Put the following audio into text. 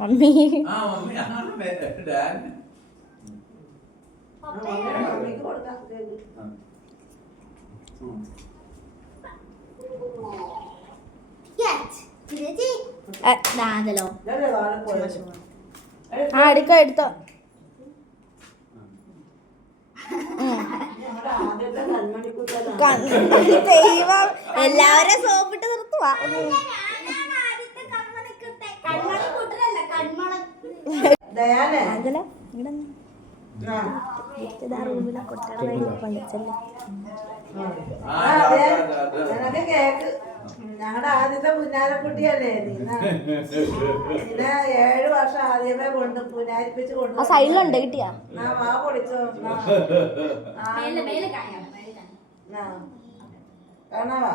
Mummy എടുക്ക എടുത്തോ. ദൈവം എല്ലാവരും സോപ്പിട്ട് നിർത്തുവാ. ഞങ്ങളുടെ ആദ്യത്തെ പുന്നാരക്കുട്ടിയല്ലേ പിന്നെ 7 വർഷം ആദ്യമേ കൊണ്ട് പുനാരിപ്പിച്ച് കൊണ്ടു. സൈഡിലുണ്ട് കിട്ടിയാ മാ പൊളിച്ചോ കാണാവാ